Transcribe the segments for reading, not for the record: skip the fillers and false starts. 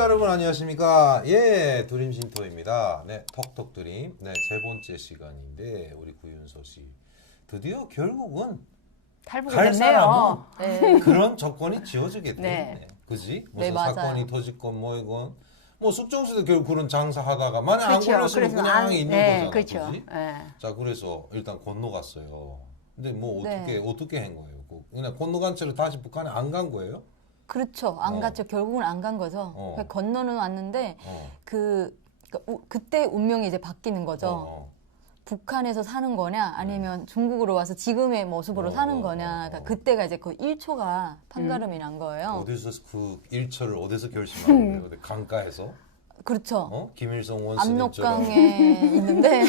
시청자 여러분 안녕하십니까? 예, 드림신토입니다. 네, 톡톡 드림. 네, 세 번째 시간인데 우리 구윤서 씨 드디어 결국은 탈북이 갈 됐네요. 사람은 그런 조건이 지어지게 돼. 네. 네. 그지? 무슨 네, 맞아요. 사건이 터지건 뭐 이건 뭐 숙정 씨도 결국 그런 장사하다가 만약 그렇죠. 안 걸렸으면 그래서 그냥 있는 네, 거잖아. 그렇죠. 그지? 네. 자, 그래서 일단 건너갔어요. 근데 뭐 네. 어떻게 한 거예요? 그냥 건너간 채로 다시 북한에 안 간 거예요? 그렇죠. 안 어. 갔죠. 결국은 안 간 거죠. 어. 그러니까 건너는 왔는데 어. 그때 운명이 이제 바뀌는 거죠. 어. 북한에서 사는 거냐 아니면 중국으로 와서 지금의 모습으로 사는 거냐. 그러니까 그때가 이제 그 1초가 판가름이 난 거예요. 어디서 그 일처를 어디서 결심한 거예요? 어디 강가에서? 그렇죠. 어? 김일성 원수님처럼 압록강에 있는데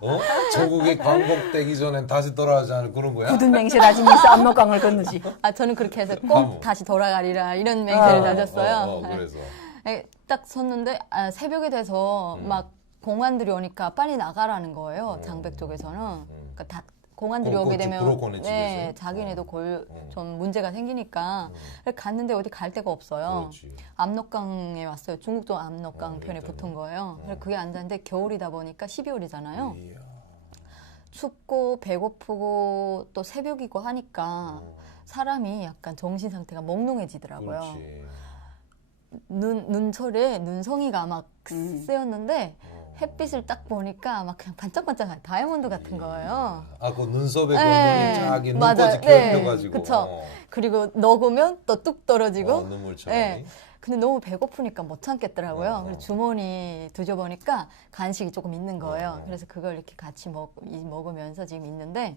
어? 조국이 광복되기 전엔 다시 돌아오지 않을 그런 거야? 굳은 맹세 다짐이 있어 압록강을 건너지. 저는 그렇게 해서 꼭 가모. 다시 돌아가리라 이런 맹세를 다졌어요. 그래서 딱 섰는데 새벽이 돼서 막 공안들이 오니까 빨리 나가라는 거예요. 장백 쪽에서는. 그러니까 다 공안들이 오게 되면 브로커네 집에서. 자기네도 좀 문제가 생기니까 그래서 갔는데 어디 갈 데가 없어요. 그렇지. 압록강에 왔어요. 중국도 압록강 편에 그러니까요. 붙은 거예요. 그래서 그게 앉았는데 겨울이다 보니까 12월이잖아요. 이야. 춥고 배고프고 또 새벽이고 하니까 사람이 약간 정신 상태가 몽롱해지더라고요. 그렇지. 눈철에 눈송이가 막 쓰였는데 햇빛을 딱 보니까 막 그냥 반짝반짝한 다이아몬드 같은 거예요. 그 눈썹에 네, 건너이 쫙 맞아요. 눈꽃이 네, 켜가지고. 그쵸. 그리고 넣으면 또 뚝 떨어지고. 눈물처럼. 네. 근데 너무 배고프니까 못 참겠더라고요. 그래서 주머니 뒤져보니까 간식이 조금 있는 거예요. 그래서 그걸 이렇게 같이 먹으면서 지금 있는데,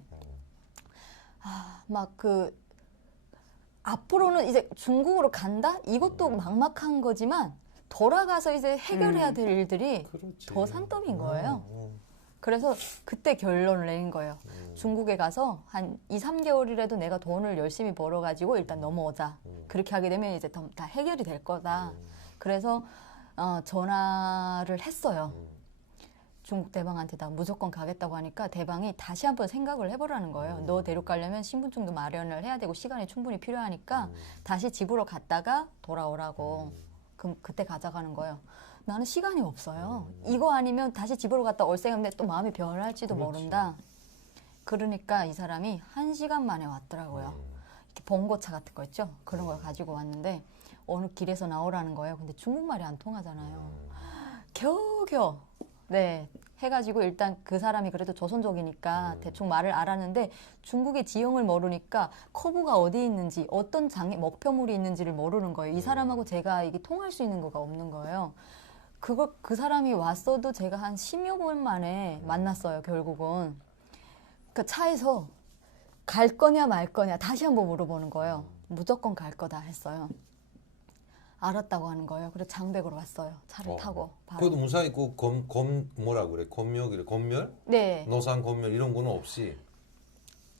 앞으로는 이제 중국으로 간다? 이것도 막막한 거지만, 돌아가서 이제 해결해야 될 일들이 그렇지. 더 산더미인 거예요. 그래서 그때 결론을 내린 거예요. 중국에 가서 한 2, 3개월이라도 내가 돈을 열심히 벌어가지고 일단 넘어오자. 그렇게 하게 되면 이제 다 해결이 될 거다. 그래서 전화를 했어요. 중국 대방한테 나 무조건 가겠다고 하니까 대방이 다시 한번 생각을 해보라는 거예요. 너 데려가려면 신분증도 마련을 해야 되고 시간이 충분히 필요하니까 다시 집으로 갔다가 돌아오라고. 그럼 그때 가져가는 거예요. 나는 시간이 없어요. 이거 아니면 다시 집으로 갔다 올생인데 또 마음이 변할지도 모른다. 그러니까 이 사람이 1시간 만에 왔더라고요. 이렇게 봉고차 같은 거 있죠? 그런 걸 가지고 왔는데 어느 길에서 나오라는 거예요. 근데 중국말이 안 통하잖아요. 겨우겨우 네 해가지고 일단 그 사람이 그래도 조선족이니까 대충 말을 알았는데 중국의 지형을 모르니까 커브가 어디 있는지 어떤 먹표물이 있는지를 모르는 거예요. 이 사람하고 제가 이게 통할 수 있는 거가 없는 거예요. 그 사람이 왔어도 제가 한 10여 분 만에 만났어요. 결국은 그 차에서 갈 거냐 말 거냐 다시 한번 물어보는 거예요. 무조건 갈 거다 했어요. 알았다고 하는 거예요. 그래서 장백으로 왔어요. 차를 타고 바로. 그래도 무사히 뭐라 그래? 검멸? 네. 노상 검멸 이런 거는 없이.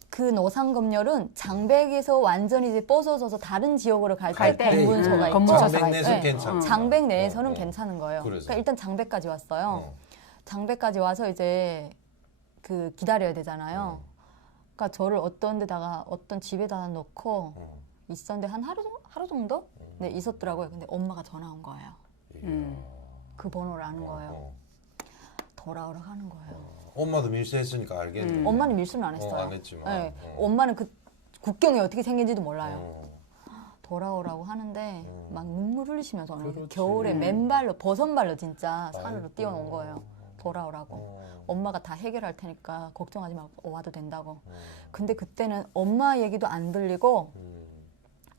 그 노상검열은 장백에서 완전히 이제 뻗어져서 다른 지역으로 갈 때 검문소가 있죠. 검문소가 장백 내에서 네. 괜찮아. 장백 내에서는 괜찮은 거예요. 그래서. 그러니까 일단 장백까지 왔어요. 장백까지 와서 이제 그 기다려야 되잖아요. 그러니까 저를 어떤 집에다 놓고 있었는데 한 하루 정도? 네, 있었더라고요. 근데 엄마가 전화 온 거예요. 그 번호를 아는 거예요. 돌아오라고 하는 거예요. 엄마도 밀수했으니까 알겠네. 엄마는 밀수는 안 했어요. 안 했지만. 네, 엄마는 그 국경이 어떻게 생긴지도 몰라요. 돌아오라고 하는데 막 눈물 흘리시면서 오는 겨울에 맨발로 버선발로 진짜 산으로 뛰어온 거예요. 돌아오라고. 엄마가 다 해결할 테니까 걱정하지 말고 와도 된다고. 근데 그때는 엄마 얘기도 안 들리고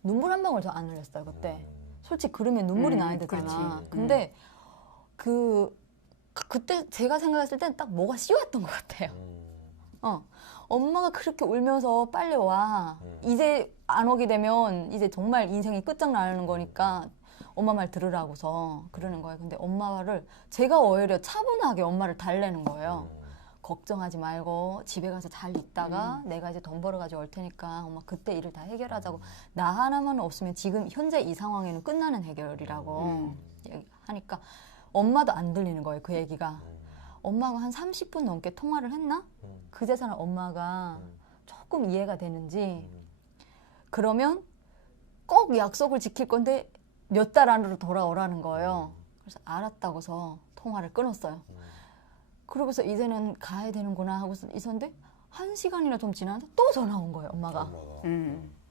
눈물 한 방울 더 안 흘렸어요. 그때. 솔직히 그러면 눈물이 나야 되잖아. 그렇지. 근데 그때 제가 생각했을 땐 딱 뭐가 씌웠던 것 같아요. 엄마가 그렇게 울면서 빨리 와. 이제 안 오게 되면 이제 정말 인생이 끝장나는 거니까 엄마 말 들으라고서 그러는 거예요. 근데 엄마를 제가 오히려 차분하게 엄마를 달래는 거예요. 걱정하지 말고 집에 가서 잘 있다가 내가 이제 돈 벌어가지고 올 테니까 엄마 그때 일을 다 해결하자고. 나 하나만 없으면 지금 현재 이 상황에는 끝나는 해결이라고 하니까 엄마도 안 들리는 거예요. 그 얘기가. 엄마가 한 30분 넘게 통화를 했나? 그제서야 엄마가 조금 이해가 되는지 그러면 꼭 약속을 지킬 건데 몇 달 안으로 돌아오라는 거예요. 그래서 알았다고서 통화를 끊었어요. 그러고서 이제는 가야 되는구나 하고 있었는데 1시간이나 좀 지났는데 또 전화 온 거예요, 엄마가.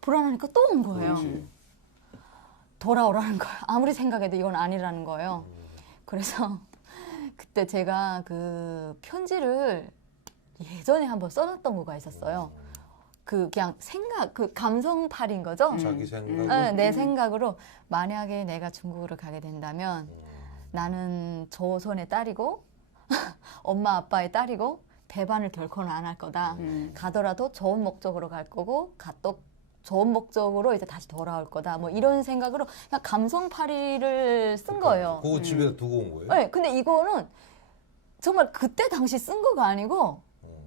불안하니까 또 온 거예요. 그렇지. 돌아오라는 거예요. 아무리 생각해도 이건 아니라는 거예요. 그래서 그때 제가 그 편지를 예전에 한번 써놨던 거가 있었어요. 그 그냥 생각, 그 감성팔인 거죠. 자기 생각. 네, 내 생각으로 만약에 내가 중국으로 가게 된다면 나는 조선의 딸이고 엄마 아빠의 딸이고 배반을 결코는 안 할 거다. 가더라도 좋은 목적으로 갈 거고 또 좋은 목적으로 이제 다시 돌아올 거다. 뭐 이런 생각으로 그냥 감성팔이를 쓴 거예요. 그거 집에 두고 온 거예요? 네, 근데 이거는 정말 그때 당시 쓴 거가 아니고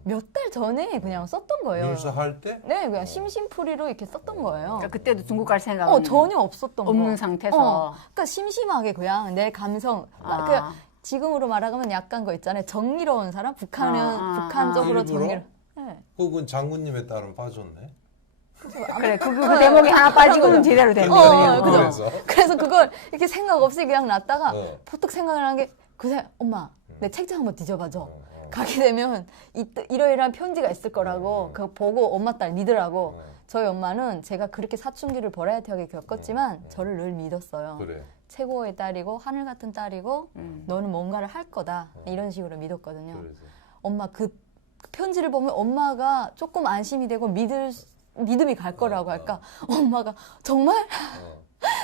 몇 달 전에 그냥 썼던 거예요. 밀수할 때? 네, 그냥 심심풀이로 이렇게 썼던 거예요. 그러니까 그때도 중국 갈 생각은 전혀 없었던 없는 거. 상태에서. 그러니까 심심하게 그냥 내 감성. 그러니까 지금으로 말하면 약간 거 있잖아요. 정의로운 사람? 북한적으로 일부러? 정의로. 네. 그건 장군님의 딸은 빠졌네. 그래, 그 대목이 하나 빠지고는 제대로 되는 거예요. 그죠? 그래서 그걸 이렇게 생각 없이 그냥 놨다가 어. 보통 생각을 하는 게 그새 엄마 내 책장 한번 뒤져봐줘. 가게 되면 이러이러한 편지가 있을 거라고 그거 보고 엄마 딸 믿으라고. 저희 엄마는 제가 그렇게 사춘기를 버라이어티하게 겪었지만 저를 늘 믿었어요. 그래. 최고의 딸이고 하늘 같은 딸이고 너는 뭔가를 할 거다. 이런 식으로 믿었거든요. 그래서. 엄마 그 편지를 보면 엄마가 조금 안심이 되고 믿음이 갈 거라고 할까? 엄마가 정말?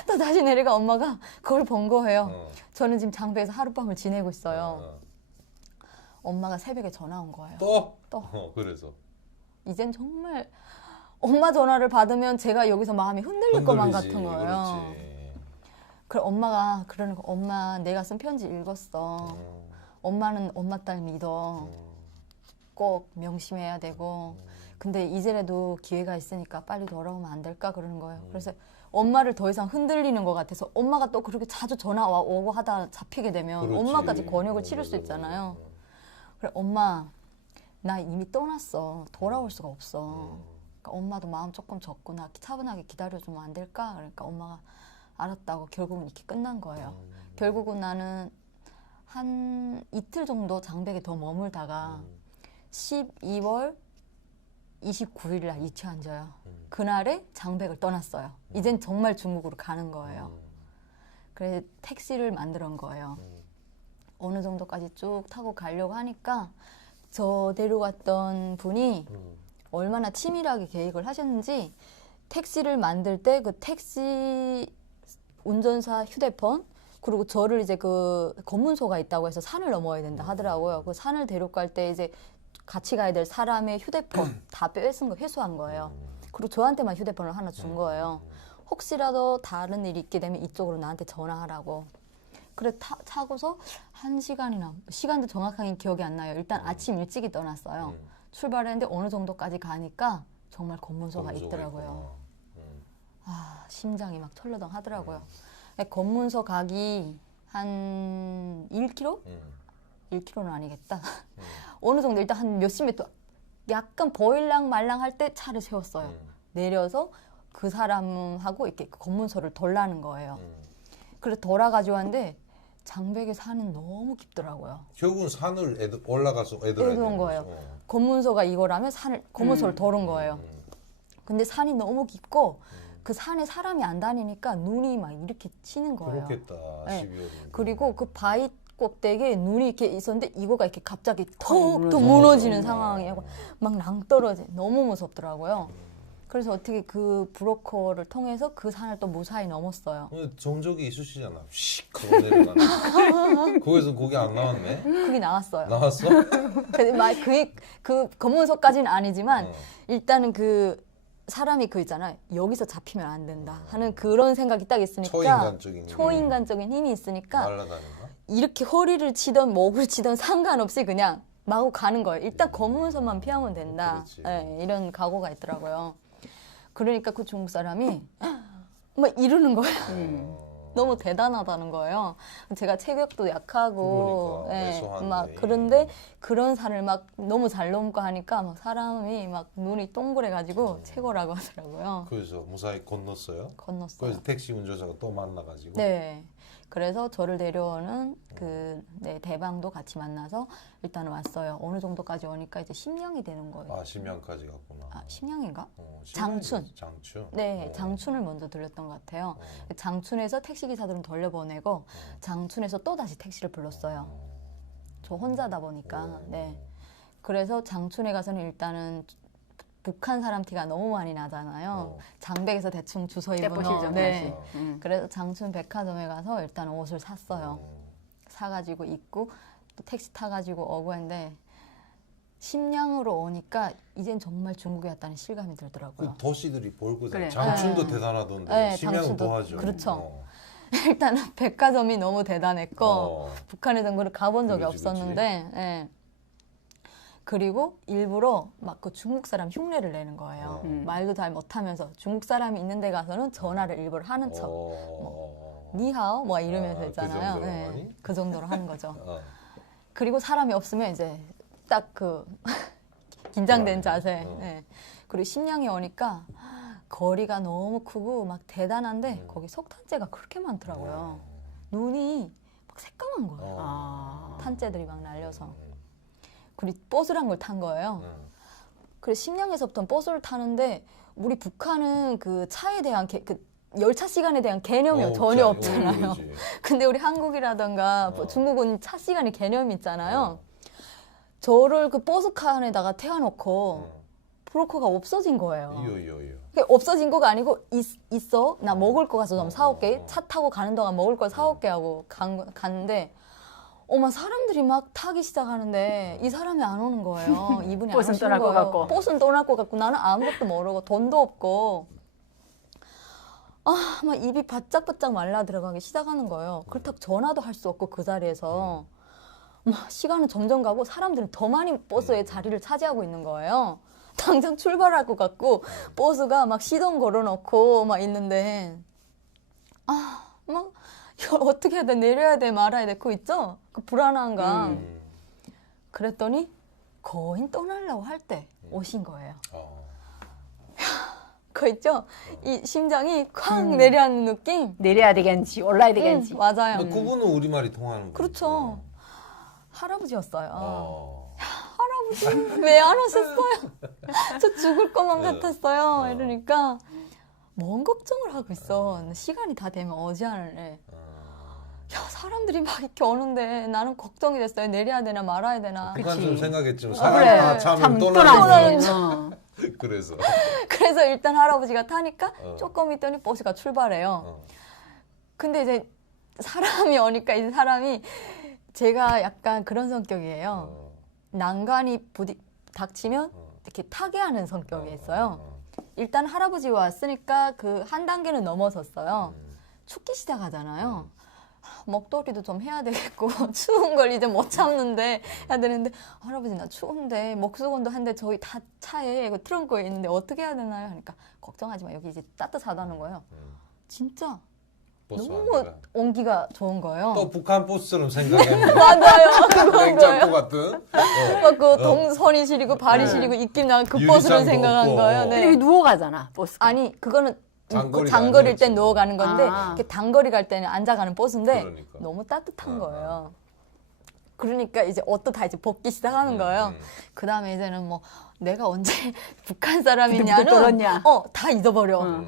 또 다시 내려가 엄마가 그걸 본 거예요. 저는 지금 장배에서 하룻밤을 지내고 있어요. 엄마가 새벽에 전화 온 거예요. 또? 그래서. 이젠 정말 엄마 전화를 받으면 제가 여기서 마음이 흔들릴 것만 흔들리지. 같은 거예요. 그렇지. 그래 엄마가 그러는 거 엄마 내가 쓴 편지 읽었어. 엄마는 엄마 딸 믿어. 꼭 명심해야 되고. 근데 이제라도 기회가 있으니까 빨리 돌아오면 안 될까 그러는 거예요. 그래서 엄마를 더 이상 흔들리는 것 같아서 엄마가 또 그렇게 자주 전화 오고 하다 잡히게 되면 그렇지. 엄마까지 권역을 치를 수 있잖아요. 그래 엄마 나 이미 떠났어. 돌아올 수가 없어. 그러니까 엄마도 마음 조금 접구나. 차분하게 기다려주면 안 될까? 그러니까 엄마가 알았다고 결국은 이렇게 끝난 거예요. 결국은 나는 한 이틀 정도 장백에 더 머물다가 12월 29일 날 이치한저요. 그날에 장백을 떠났어요. 이젠 정말 중국으로 가는 거예요. 그래서 택시를 만들어 온 거예요. 어느 정도까지 쭉 타고 가려고 하니까 저 데려갔던 분이 얼마나 치밀하게 계획을 하셨는지 택시를 만들 때 그 택시 운전사 휴대폰 그리고 저를 이제 그 검문소가 있다고 해서 산을 넘어야 된다 하더라고요. 그 산을 데려갈 때 이제 같이 가야 될 사람의 휴대폰 다 뺏은 거 회수한 거예요. 그리고 저한테만 휴대폰을 하나 준 거예요. 혹시라도 다른 일이 있게 되면 이쪽으로 나한테 전화하라고. 그래 타고서 1시간이나 시간도 정확하게 기억이 안 나요. 일단 아침 일찍이 떠났어요. 출발했는데 어느 정도까지 가니까 정말 검문소가 있더라고요. 아 심장이 막 철렁 하더라고요. 검문소 가기 한 1km? 1km는 아니겠다. 어느 정도 일단 한 몇십 미터 약간 보일랑 말랑 할 때 차를 세웠어요. 내려서 그 사람하고 이렇게 검문소를 돌라는 거예요. 그래서 돌아가지고 왔는데 장백의 산은 너무 깊더라고요. 결국은 산을 올라가서 애들 온 거예요. 검문소가 이거라면 검문소를 돌은 거예요. 근데 산이 너무 깊고 그 산에 사람이 안 다니니까 눈이 막 이렇게 치는 거예요. 그렇겠다. 네. 12월에. 그리고 그 바위 꼭대기에 눈이 이렇게 있었는데 이거가 이렇게 갑자기 톡톡 무너지는 상황이고 막 낭떠러지 너무 무섭더라고요. 그래서 어떻게 그 브로커를 통해서 그 산을 또 무사히 넘었어요. 정적이 있으시잖아. 씩 하고 내려가는. 거기서 거기 안 나왔네. 그게 나왔어요. 나왔어? 그 검문소까지는 아니지만 일단은 그 사람이 그 있잖아요. 여기서 잡히면 안 된다 하는 그런 생각이 딱 있으니까 초인간적인 힘이 있으니까 날아다닌가? 이렇게 허리를 치던 목을 치던 상관없이 그냥 마구 가는 거예요. 일단 검문소만 피하면 된다. 네, 이런 각오가 있더라고요. 그러니까 그 중국 사람이 막 이러는 거예요. 너무 대단하다는 거예요. 제가 체격도 약하고 그러니까, 왜소한데. 막 그런데 그런 산을 막 너무 잘 넘고 하니까 막 사람이 막 눈이 동그래가지고 최고라고 하더라고요. 그래서 무사히 건넜어요? 건넜어요. 그래서 택시 운전자가 또 만나가지고. 네. 그래서 저를 데려오는 대방도 같이 만나서 일단은 왔어요. 어느 정도까지 오니까 이제 심령이 되는 거예요. 아, 심양까지 갔구나. 아, 심령인가? 심양이 장춘. 장춘. 네, 장춘을 먼저 들렸던 것 같아요. 장춘에서 택시기사들은 돌려보내고 장춘에서 또 다시 택시를 불렀어요. 저 혼자다 보니까. 네. 그래서 장춘에 가서는 일단은 북한 사람 티가 너무 많이 나잖아요. 장백에서 대충 주소 입은 떼보실 옷. 네. 정도지. 그래서 장춘 백화점에 가서 일단 옷을 샀어요. 사가지고 입고 또 택시 타가지고 오고 했는데 심양으로 오니까 이젠 정말 중국에 왔다는 실감이 들더라고요. 그 도시들이 볼거잖아. 그래. 장춘도 네. 대단하던데 네, 심양은 장춘도. 뭐 하죠? 그렇죠. 일단은 백화점이 너무 대단했고 북한에는 그걸 가본 적이 그렇지, 없었는데 예. 그리고 일부러 막 그 중국 사람 흉내를 내는 거예요. 말도 잘 못하면서 중국 사람이 있는 데 가서는 전화를 일부러 하는 척. 니하오 뭐 이러면서 그 있잖아요. 정도로 예. 많이? 그 정도로 하는 거죠. 어. 그리고 사람이 없으면 이제 딱 그 긴장된 자세. 어. 예. 그리고 심양에 오니까 거리가 너무 크고 막 대단한데 거기 석탄재가 그렇게 많더라고요. 눈이 막 새까만 거예요. 아. 탄재들이 막 날려서. 그리고 버스란 걸 탄 거예요. 그래서 심양에서부터 버스를 타는데 우리 북한은 그 차에 대한 그 열차 시간에 대한 개념이 전혀 없잖아요. 근데 우리 한국이라던가 뭐 중국은 차 시간에 개념이 있잖아요. 저를 그 버스 칸에다가 태워놓고 브로커가 없어진 거예요. 그게 없어진 거가 아니고 있어. 나 먹을 거 가서 좀 사올게. 차 타고 가는 동안 먹을 거 사올게 하고 갔는데 어머 사람들이 막 타기 시작하는데 이 사람이 안 오는 거예요. 이분이 안 버스는 오시는 떠날 것 거예요. 같고. 버스는 떠날 것 같고 나는 아무것도 모르고 돈도 없고 막 입이 바짝바짝 말라 들어가기 시작하는 거예요. 그렇다고 전화도 할 수 없고 그 자리에서 막 시간은 점점 가고 사람들이 더 많이 버스에 자리를 차지하고 있는 거예요. 당장 출발할 것 같고 버스가 막 시동 걸어놓고 막 있는데 막 이거 어떻게 해야 돼? 내려야 돼? 말아야 돼? 그거 있죠? 그 불안한 감. 그랬더니 거의 떠나려고 할 때 오신 거예요. 그거 있죠? 이 심장이 쾅 내려앉는 느낌? 내려야 되겠지, 올라야 되겠지. 맞아요. 그분은 우리말이 통하는 거죠. 그렇죠. 할아버지였어요. 할아버지 왜 안 오셨어요? 저 죽을 것만 같았어요. 이러니까 뭔 걱정을 하고 있어. 시간이 다 되면 오지 않을래. 야 사람들이 막 이렇게 오는데 나는 걱정이 됐어요. 내려야 되나 말아야 되나. 북한 좀 생각했지만 그래. 사람 다 차면 참 떠나는 떠나는. 그래서 그래서 일단 할아버지가 타니까 조금 있더니 버스가 출발해요. 근데 이제 사람이 오니까 이 사람이 제가 약간 그런 성격이에요. 난간이 닥치면 이렇게 타게 하는 성격이 있어요. 일단 할아버지가 왔으니까 그 한 단계는 넘어섰어요. 춥기 시작하잖아요. 먹도리도 좀 해야 되겠고 추운 걸 이제 못 참는데 해야 되는데 할아버지 나 추운데 목수건도 한데 저희 다 차에 그 트렁크에 있는데 어떻게 해야 되나요? 하니까 걱정하지 마 여기 이제 따뜻하다는 거예요. 진짜 너무 온기가 좋은 거예요. 또 북한 버스처럼 생각했는데 맞아요. 그건 냉장고 거예요. 같은 그 동선이 시리고 발이 시리고 입김 나는 그 버스를 유리창도 생각한 없고. 거예요. 근데 네. 여기 누워가잖아, 버스. 아니 그거는 장거리가 장거리일 땐 아니었지. 누워가는 건데 이렇게 단거리 갈 때는 앉아가는 버스인데 그러니까. 너무 따뜻한 거예요. 그러니까 이제 옷도 다 이제 벗기 시작하는 거예요. 그 다음에 이제는 뭐 내가 언제 북한 사람이냐는 떨었냐. 다 잊어버려.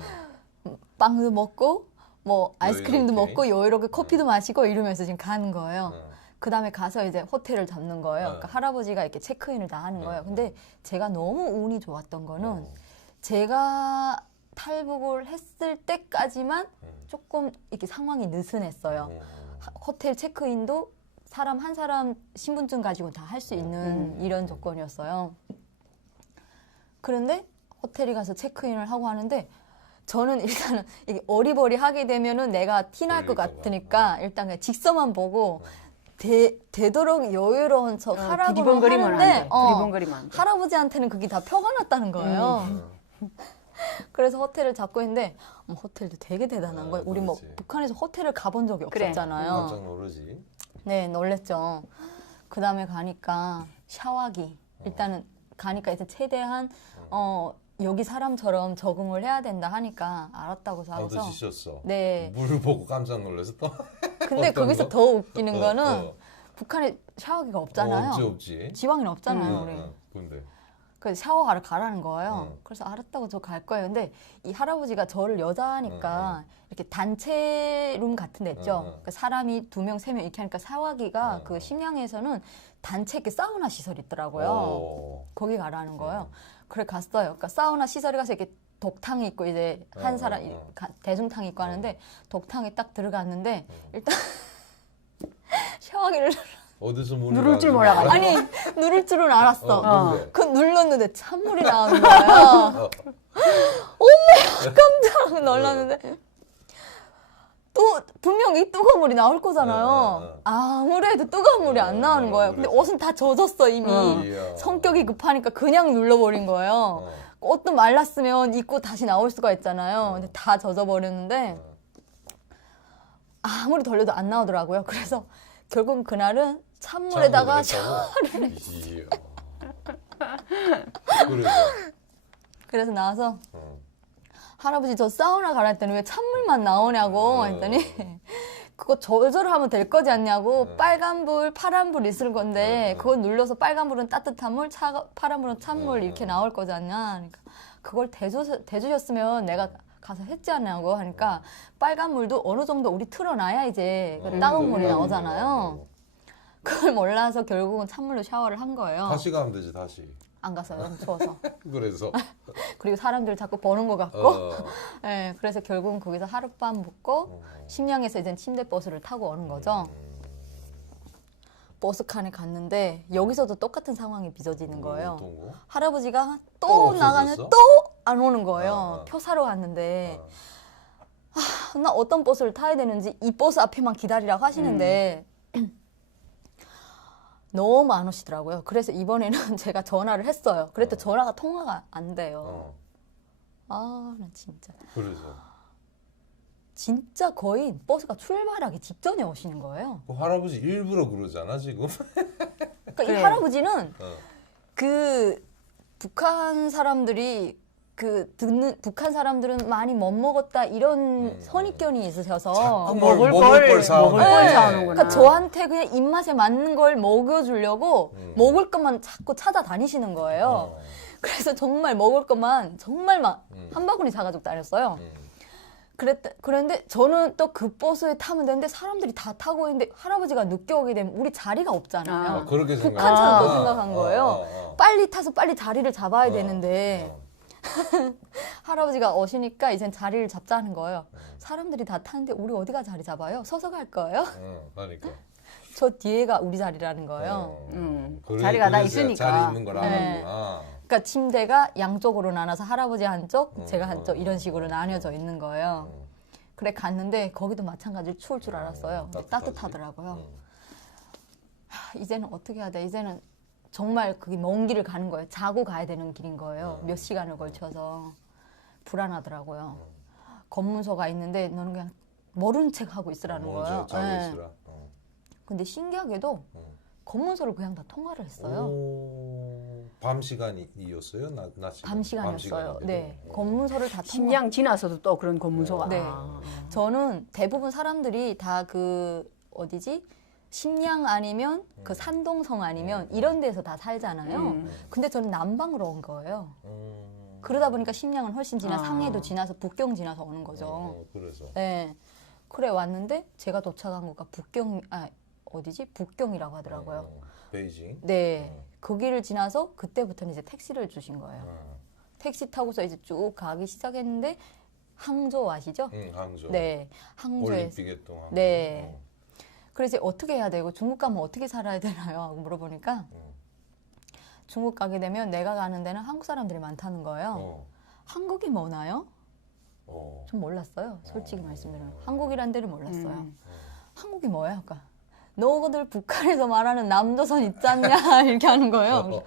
빵도 먹고 뭐 아이스크림도 여유롭게. 먹고 여유롭게 커피도 마시고 이러면서 지금 가는 거예요. 그 다음에 가서 이제 호텔을 잡는 거예요. 그러니까 할아버지가 이렇게 체크인을 다 하는 거예요. 근데 제가 너무 운이 좋았던 거는 제가 탈북을 했을 때까지만 조금 이렇게 상황이 느슨했어요. 호텔 체크인도 사람 한 사람 신분증 가지고 다 할 수 있는 이런 조건이었어요. 그런데 호텔에 가서 체크인을 하고 하는데 저는 일단은 이게 어리버리하게 되면은 내가 티날 것 같으니까 일단 그냥 직선만 보고 되도록 여유로운 척 하라고 두리번거리면 안 하는데 돼. 두리번거리면 안 돼. 할아버지한테는 그게 다 표가 났다는 거예요. 그래서 호텔을 잡고 있는데 호텔도 되게 대단한 거예요. 우리 뭐 그렇지. 북한에서 호텔을 가본 적이 그래. 없었잖아요. 깜짝 놀라지. 네, 놀랬죠. 그 다음에 가니까 샤워기. 일단은 가니까 이제 최대한 여기 사람처럼 적응을 해야 된다 하니까 알았다고 나도 하고서. 지셨어. 네. 물 보고 깜짝 놀라서 또. 근데 어떤 거기서 거? 더 웃기는 거는 어. 북한에 샤워기가 없잖아요. 없지. 지방에는 없잖아요, 우리. 근데 그래서 샤워하러 가라는 거예요. 응. 그래서 알았다고 저 갈 거예요. 근데 이 할아버지가 저를 여자니까 이렇게 단체룸 같은 데 있죠. 그러니까 사람이 2명, 3명 이렇게 하니까 샤워기가 그 심양에서는 단체 이렇게 사우나 시설이 있더라고요. 오. 거기 가라는 거예요. 그래 갔어요. 그러니까 사우나 시설에 가서 이렇게 독탕이 있고 이제 한 사람 대중탕이 있고 하는데 독탕에 딱 들어갔는데 일단 샤워기를 어디서 물이 누를 줄 나오는지 몰라가지고. 아니 누를 줄은 알았어. 근데 그 눌렀는데 찬물이 나오는 거예요. 엄마 깜짝 놀랐는데 또 분명히 뜨거운 물이 나올 거잖아요. 아무래도 뜨거운 물이 안 나오는 거예요. 근데 옷은 다 젖었어 이미. 이야. 성격이 급하니까 그냥 눌러버린 거예요. 옷도 말랐으면 입고 다시 나올 수가 있잖아요. 근데 다 젖어버렸는데 아무리 돌려도 안 나오더라고요. 그래서 결국 그날은 찬물에다가 샤워를 이야. 그래서 그래서 나와서 할아버지 저 사우나 가라 했더니 왜 찬물만 나오냐고 했더니 그거 조절을 하면 될 거지 않냐고 빨간불, 파란불 있을 건데 그거 눌러서 빨간불은 따뜻한 물, 파란불은 찬물 이렇게 나올 거지 않냐. 그러니까 그걸 대주셨으면 내가 가서 했지 않냐고 하니까 빨간물도 어느 정도 우리 틀어놔야 이제 그 따가운 물이 나오잖아요. 그걸 몰라서 결국은 찬물로 샤워를 한 거예요. 다시 가면 되지 다시. 안 갔어요. 너무 추워서. 그래서 그리고 사람들 자꾸 보는 것 같고. 네, 그래서 결국은 거기서 하룻밤 묵고 심양에서 이제 침대 버스를 타고 오는 거죠. 버스 칸에 갔는데 여기서도 똑같은 상황이 빚어지는 거예요. 어떤 거? 할아버지가 또 또 나가면 없어졌어? 또 안 오는 거예요. 표 사러 갔는데 나 어떤 버스를 타야 되는지 이 버스 앞에만 기다리라고 하시는데 너무 안 오시더라고요. 그래서 이번에는 제가 전화를 했어요. 그랬더니 전화가 통화가 안 돼요. 아, 나 진짜. 그래서 진짜 거의 버스가 출발하기 직전에 오시는 거예요. 그 할아버지 일부러 그러잖아 지금. 그러니까 이 그래. 할아버지는 그 북한 사람들이 북한 사람들은 많이 못 먹었다 이런 선입견이 있으셔서 먹을 걸 걸 사오는 네. 사오는구나. 그러니까 저한테 그냥 입맛에 맞는 걸 먹여주려고 먹을 것만 자꾸 찾아다니시는 거예요. 그래서 정말 먹을 것만 정말 막 한 바구니 사가지고 다녔어요. 그랬는데 저는 또 그 버스에 타면 되는데 사람들이 다 타고 있는데 할아버지가 늦게 오게 되면 우리 자리가 없잖아요. 그렇게 북한처럼 또 생각하구나. 생각한 거예요. 빨리 타서 빨리 자리를 잡아야 되는데 할아버지가 오시니까 이젠 자리를 잡자는 거예요. 사람들이 다 타는데 우리 어디가 자리 잡아요? 서서 갈 거예요? 그러니까. 저 뒤에가 우리 자리라는 거예요. 자리가 다 그래서 있으니까. 자리 있는 걸 네. 아는구나. 그러니까 침대가 양쪽으로 나눠서 할아버지 한쪽, 제가 한쪽 이런 식으로 나뉘어져 있는 거예요. 그래 갔는데 거기도 마찬가지로 추울 줄 알았어요. 근데 따뜻하더라고요. 이제는 어떻게 해야 돼? 이제는 정말 그게 먼 길을 가는 거예요. 자고 가야 되는 길인 거예요. 몇 시간을 걸쳐서 불안하더라고요. 검문소가 있는데 너는 그냥 모른 척 하고 있으라는 거예요. 자고 네. 있으라. 근데 신기하게도 검문소를 그냥 다 통화를 했어요. 밤 시간이었어요? 낮 시간? 밤 시간이었어요. 네, 오. 검문소를 다 통화. 심양 지나서도 또 그런 검문소가. 네. 저는 대부분 사람들이 다 어디지? 심양 아니면 그 산동성 아니면 이런 데서 다 살잖아요. 근데 저는 남방으로 온 거예요. 그러다 보니까 심양은 훨씬 상해도 지나서 북경 지나서 오는 거죠. 그래서. 네. 그래 왔는데 제가 도착한 곳가 어디지? 북경이라고 하더라고요. 베이징. 네. 거기를 지나서 그때부터는 이제 택시를 주신 거예요. 택시 타고서 이제 쭉 가기 시작했는데 항저우 아시죠? 항저. 네. 항저에서. 올림픽했던 항저. 네. 그래서 이제 어떻게 해야 되고 중국 가면 어떻게 살아야 되나요? 하고 물어보니까 중국 가게 되면 내가 가는 데는 한국 사람들이 많다는 거예요. 한국이 뭐나요? 좀 몰랐어요. 솔직히 말씀드리면. 한국이란 데를 몰랐어요. 한국이 뭐야? 그러니까 너희들 북한에서 말하는 남조선 있잖냐? 이렇게 하는 거예요. 그래서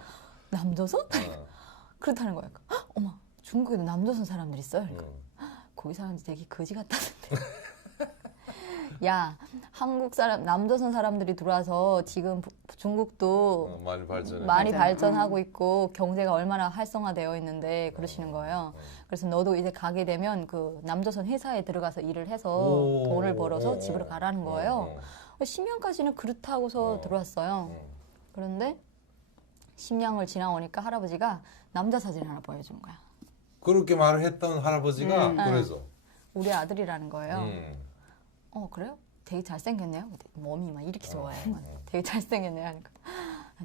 남조선? 그렇다는 거예요. 어머, 중국에도 남조선 사람들 있어요. 그러니까 응. 거기 사람들 되게 거지 같다는데. 야, 한국 사람, 남조선 사람들이 들어와서 지금 중국도 많이 발전해. 많이 맞아요. 발전하고 있고 경제가 얼마나 활성화되어 있는데 그러시는 거예요. 그래서 너도 이제 가게 되면 그 남조선 회사에 들어가서 일을 해서 오, 돈을 벌어서 오, 집으로 오. 가라는 거예요. 10년까지는 그렇다고서 들어왔어요. 그런데 10년을 지나오니까 할아버지가 남자 사진 하나 보여준 거야. 그렇게 말을 했던 할아버지가 그래서 우리 아들이라는 거예요. 음. 그래요? 되게 잘생겼네요. 몸이 막 이렇게 좋아요. 되게 잘생겼네요. 하니까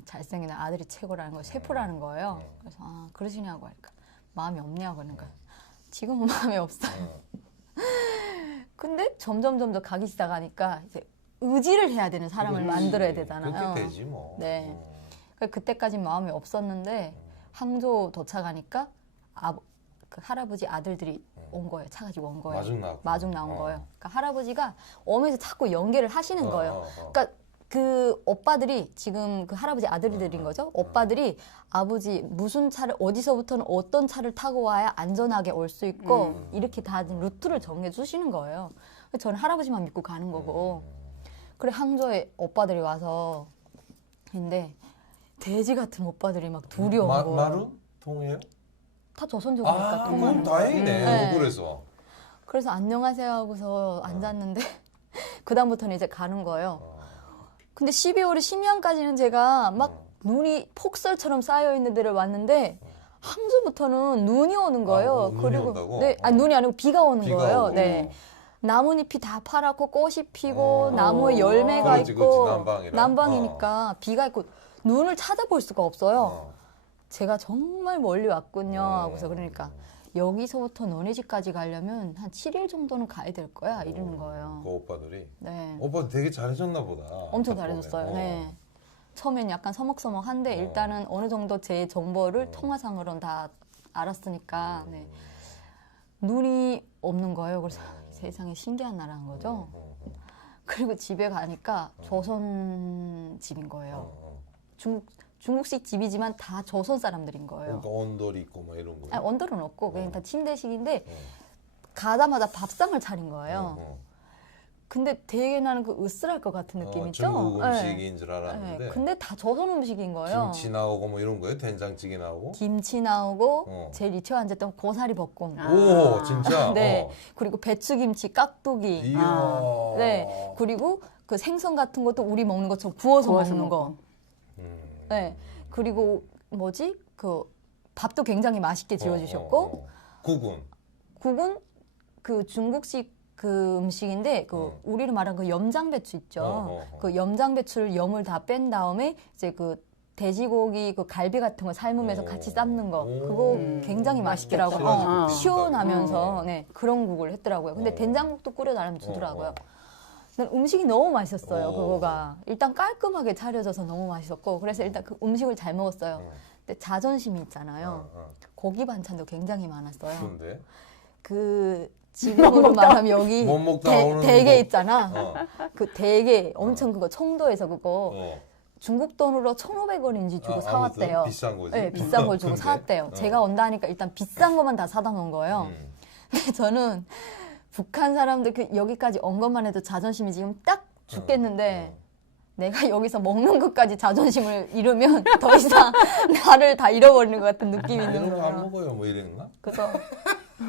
잘생긴 아들이 최고라는 거, 셰프라는 거예요. 그래서 그러시냐고 하니까 마음이 없냐고 그러니까 지금은 마음이 없어요. 근데 점점 가기 시작하니까 이제 의지를 해야 되는 사람을 그렇지. 만들어야 되잖아요. 그렇게 되지 뭐. 네. 그때까지 마음이 없었는데 항저우 도착하니까 그 할아버지 아들들이 온 거예요. 차 가지고 온 거예요. 마중 나온 거예요. 그러니까 할아버지가 오면서 자꾸 연계를 하시는 거예요. 그러니까 그 오빠들이 지금 그 할아버지 아들들인 거죠. 오빠들이 아버지 무슨 차를 어디서부터는 어떤 차를 타고 와야 안전하게 올 수 있고 이렇게 다 루트를 정해 주시는 거예요. 그래서 저는 할아버지만 믿고 가는 거고. 그래 항저우에 오빠들이 와서 근데 돼지 같은 오빠들이 막 둘이 온 거예요. 마루 통해요? 다 조선족이니까 그럼 다행이네. 네. 그래서 안녕하세요 하고서 앉았는데 그 다음부터는 이제 가는 거예요. 근데 12월에 10년까지는 제가 막 눈이 폭설처럼 쌓여 있는 데를 왔는데 항저부터는 눈이 오는 거예요. 눈이 그리고 온다고? 네, 눈이 아니고 비가 오는 비가 거예요. 오고. 네. 나뭇잎이 다 파랗고 꽃이 피고 어. 나무에 열매가 그렇지, 있고 그렇지, 난방이니까 비가 있고 눈을 찾아볼 수가 없어요. 제가 정말 멀리 왔군요 하고서 그러니까 여기서부터 너네 집까지 가려면 한 7일 정도는 가야 될 거야 이러는 거예요. 그 오빠들이. 네. 오빠 되게 잘해줬나 보다. 엄청 딱 잘해줬어요. 보면. 네. 처음엔 약간 서먹서먹한데 일단은 어느 정도 제 정보를 통화상으로는 다 알았으니까 네. 눈이 없는 거예요. 그래서 세상에 신기한 나라인 거죠. 그리고 집에 가니까 조선 집인 거예요. 중국식 집이지만 다 조선 사람들인 거예요. 그러니까 언돌이 있고 막 이런 거. 아니, 언더는 없고 그냥 다 침대식인데 가자마자 밥상을 차린 거예요. 근데 되게 나는 그 으스랄 것 같은 느낌 있죠? 중국 음식인 줄 네. 알았는데. 근데 다 조선 음식인 거예요. 김치 나오고 뭐 이런 거예요? 된장찌개 나오고? 김치 나오고 제일 이채 앉았던 고사리 볶음. 오 진짜? 네. 그리고 배추김치, 깍두기. 이야. 네. 그리고 그 생선 같은 것도 우리 먹는 것처럼 구워서 먹는 거. 네. 그리고 뭐지? 그 밥도 굉장히 맛있게 지어주셨고. 국은 그 중국식 그 음식인데 그 우리로 말하는 그 염장배추 있죠. 그 염장배추를 염을 다 뺀 다음에 이제 그 돼지고기 그 갈비 같은 거 삶으면서 같이 삶는 거 그거 굉장히 맛있더라고요. 맛있겠다. 시원하면서 네 그런 국을 했더라고요. 근데 된장국도 끓여 나름 주더라고요. 난 음식이 너무 맛있었어요. 그거가 일단 깔끔하게 차려져서 너무 맛있었고 그래서 일단 그 음식을 잘 먹었어요. 근데 자존심이 있잖아요. 고기 반찬도 굉장히 많았어요. 그런데 그 지금으로 말하면 여기 못 먹다 오는 대게 거. 있잖아. 그 대게 엄청 그거 청도에서 그거 중국 돈으로 1,500원인지 주고 사왔대요. 비싼 거지? 네, 비싼 걸 주고 근데? 사왔대요. 제가 온다 하니까 일단 비싼 것만 다 사다 놓은 거예요. 근데 저는 북한 사람들 그 여기까지 온 것만 해도 자존심이 지금 딱 죽겠는데 내가 여기서 먹는 것까지 자존심을 잃으면 더 이상 나를 다 잃어버리는 것 같은 느낌이 이런 드는 거 안 거예요. 먹어요 뭐 이랬나? 그래서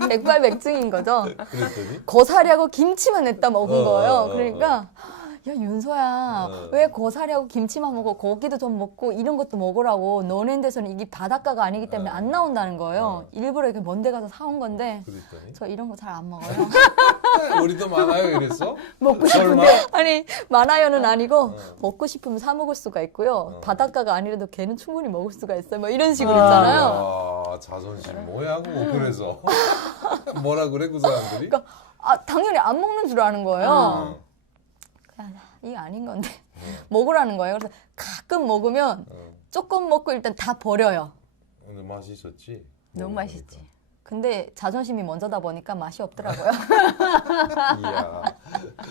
백발백중인 거죠. 그랬더니? 고사리하고 김치만 냈다 먹은 거예요. 어. 그러니까 야 윤서야 왜 고사리하고 김치만 먹어? 고기도 좀 먹고 이런 것도 먹으라고. 너네 데서는 이게 바닷가가 아니기 때문에 안 나온다는 거예요. 일부러 이렇게 먼 데 가서 사온 건데 그랬더니? 저 이런 거 잘 안 먹어요. 우리도 많아요 이랬어? 먹고 설마? 싶은데 아니 많아요는 아니고 먹고 싶으면 사 먹을 수가 있고요. 바닷가가 아니라도 걔는 충분히 먹을 수가 있어요. 뭐 이런 식으로 있잖아요. 야, 자존심 뭐야 그거 그래서 뭐라 그래 그 사람들이? 그러니까 당연히 안 먹는 줄 아는 거예요. 이게 아닌 건데 먹으라는 거예요. 그래서 가끔 먹으면 조금 먹고 일단 다 버려요. 근데 맛있었지? 너무 맛있지. 근데 자존심이 먼저다 보니까 맛이 없더라고요. 이야.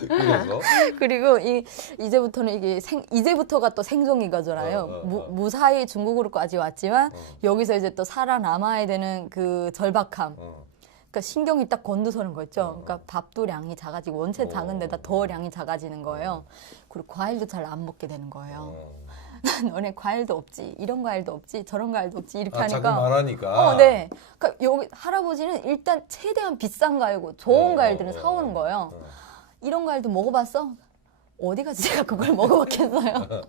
그래서 그리고 이제부터는 이제부터가 또 생존인 거잖아요. 무사히 중국으로까지 왔지만 여기서 이제 또 살아남아야 되는 그 절박함. 그러니까 신경이 딱 곤두서는 거 있죠. 그러니까 밥도 량이 작아지고 원체 작은 데다 더 량이 작아지는 거예요. 그리고 과일도 잘 안 먹게 되는 거예요. 너네 과일도 없지, 이런 과일도 없지, 저런 과일도 없지 이렇게 자꾸 하니까. 말하니까. 네. 그러니까 여기 할아버지는 일단 최대한 비싼 과일고 좋은 과일들을 사오는 거예요. 이런 과일도 먹어봤어? 어디 가서 제가 그걸 먹어봤겠어요.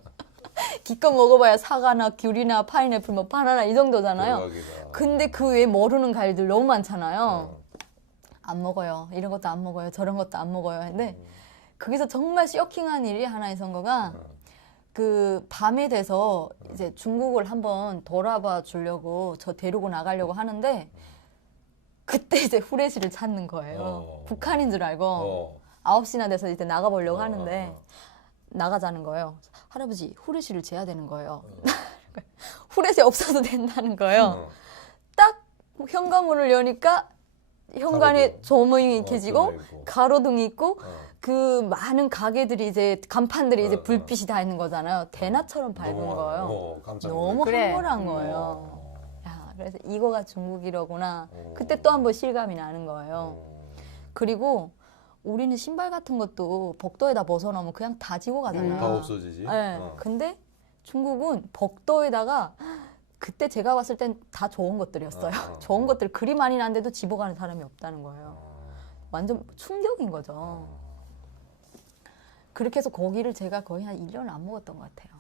기껏 먹어봐야 사과나 귤이나 파인애플, 뭐 바나나 이 정도잖아요. 대박이다. 근데 그 외에 모르는 과일들 너무 많잖아요. 안 먹어요. 이런 것도 안 먹어요. 저런 것도 안 먹어요. 근데 거기서 정말 쇼킹한 일이 하나 있었던 거가 그 밤에 돼서 이제 중국을 한번 돌아봐 주려고 저 데리고 나가려고 하는데 그때 이제 후레쉬를 찾는 거예요. 북한인 줄 알고 9시나 돼서 이제 나가보려고 하는데 나가자는 거예요. 할아버지 후레쉬를 재야 되는 거예요. 후레쉬 없어도 된다는 거예요. 딱 현관문을 여니까 현관에 조명이 켜지고 가로등이 있고 그 많은 가게들이 이제 간판들이 이제 불빛이 다 있는 거잖아요. 대낮처럼 밝은 거예요. 너무 그래. 황홀한 거예요. 야, 그래서 이거가 중국이로구나. 그때 또 한 번 실감이 나는 거예요. 그리고 우리는 신발 같은 것도 복도에다 벗어놓으면 그냥 다 지고 가잖아요. 다 없어지지. 네. 근데 중국은 복도에다가 그때 제가 봤을 땐 다 좋은 것들이었어요. 좋은 것들 그리 많이 났는데도 집어가는 사람이 없다는 거예요. 완전 충격인 거죠. 그렇게 해서 고기를 제가 거의 한 1년을 안 먹었던 것 같아요.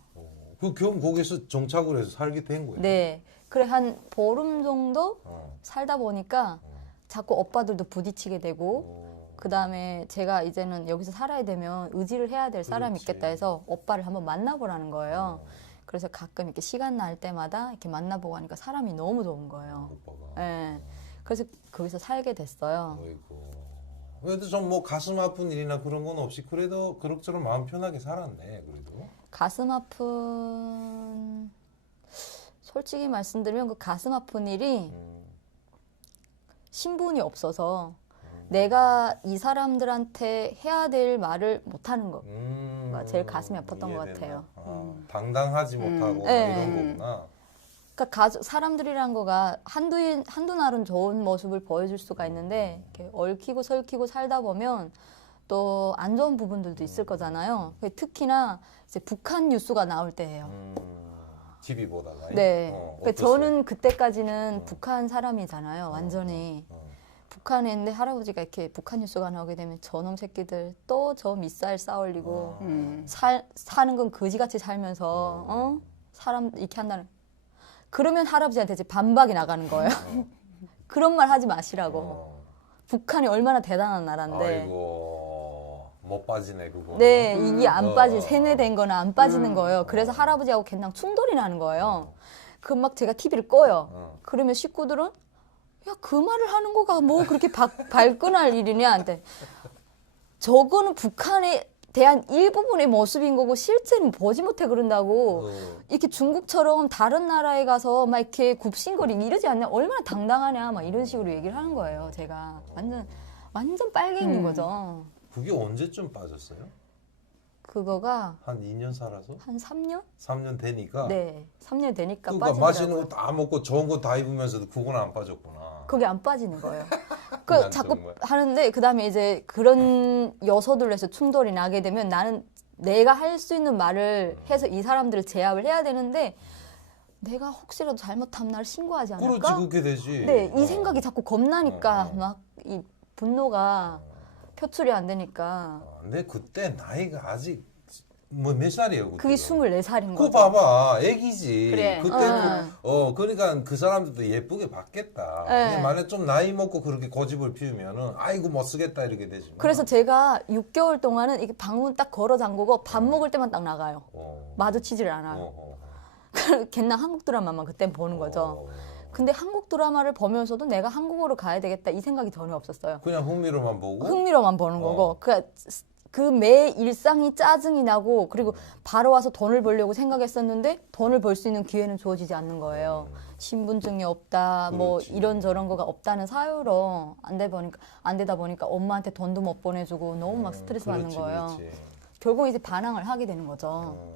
그 겸 거기서 정착을 해서 살게 된 거예요. 네. 그래 한 보름 정도 살다 보니까 자꾸 오빠들도 부딪히게 되고 그 다음에 제가 이제는 여기서 살아야 되면 의지를 해야 될 사람이 그렇지. 있겠다 해서 오빠를 한번 만나보라는 거예요. 그래서 가끔 이렇게 시간 날 때마다 이렇게 만나보고 하니까 사람이 너무 좋은 거예요. 오빠가. 네. 그래서 거기서 살게 됐어요. 어이구. 그래도 좀 뭐 가슴 아픈 일이나 그런 건 없이 그래도 그럭저럭 마음 편하게 살았네. 그래도. 가슴 아픈 솔직히 말씀드리면 그 가슴 아픈 일이 신분이 없어서 내가 이 사람들한테 해야 될 말을 못하는 거가 제일 가슴이 아팠던 것 같아요. 당당하지 못하고 네. 이런 거구나. 그러니까 사람들이란 거가 한두 날은 좋은 모습을 보여줄 수가 있는데 이렇게 얽히고 설키고 살다 보면 또 안 좋은 부분들도 있을 거잖아요. 특히나 이제 북한 뉴스가 나올 때예요. TV 보다가. 네. 그러니까 어땠어요? 저는 그때까지는 북한 사람이잖아요. 완전히. 북한에 있는데 할아버지가 이렇게 북한 뉴스가 나오게 되면 저놈 새끼들 또 저 미사일 쏴올리고 사는 건 거지같이 살면서 사람 이렇게 한다는. 그러면 할아버지한테 이제 반박이 나가는 거예요. 그런 말 하지 마시라고. 북한이 얼마나 대단한 나라인데. 아이고 못 빠지네 그거. 네, 이게 안 세뇌된 거는 안 빠지는 거예요. 그래서 할아버지하고 걔랑 충돌이 나는 거예요. 그 막 제가 TV를 꺼요. 그러면 식구들은 야, 그 말을 하는 거가 뭐 그렇게 발끈할 일이냐 한테 저거는 북한에 대한 일부분의 모습인 거고 실제는 보지 못해 그런다고 이렇게 중국처럼 다른 나라에 가서 막 이렇게 굽신거리고 이러지 않냐 얼마나 당당하냐 막 이런 식으로 얘기를 하는 거예요. 제가 완전 빨갱이인 거죠. 그게 언제쯤 빠졌어요? 그거가 한 2년 살아서? 한 3년? 3년 되니까? 네, 3년 되니까 그러니까 빠지더라고요. 맛있는 거 다 먹고 좋은 거 다 입으면서도 그건 안 빠졌구나. 그게 안 빠지는 거예요. 난 자꾸 정말. 하는데 그다음에 이제 그런 요소들로 해서 충돌이 나게 되면 나는 내가 할 수 있는 말을 해서 이 사람들을 제압을 해야 되는데 내가 혹시라도 잘못하면 나를 신고하지 않을까? 그렇지 그렇게 되지. 네, 이 생각이 자꾸 겁나니까 막 이 분노가 표출이 안 되니까 근데 그때 나이가 아직 뭐 몇 살이에요? 그게 24살인 그거 거죠. 봐봐 애기지. 그래. 그때도 그러니까 그 사람들도 예쁘게 봤겠다. 네. 근데 만약 좀 나이 먹고 그렇게 고집을 피우면은 아이고 못 쓰겠다 이렇게 되지. 그래서 제가 6개월 동안은 이게 방문 딱 걸어 잠그고 밥 먹을 때만 딱 나가요. 마주치지를 않아요. 걔나 한국 드라마만 그땐 보는 거죠. 근데 한국 드라마를 보면서도 내가 한국으로 가야 되겠다 이 생각이 전혀 없었어요. 그냥 흥미로만 보고. 흥미로만 보는 거고 그 매 일상이 짜증이 나고 그리고 바로 와서 돈을 벌려고 생각했었는데 돈을 벌 수 있는 기회는 주어지지 않는 거예요. 신분증이 없다, 뭐 그렇지. 이런저런 거가 없다는 사유로 안 되다 보니까 엄마한테 돈도 못 보내주고 너무 막 스트레스 받는 그렇지, 거예요. 그렇지. 결국 이제 반항을 하게 되는 거죠. 어.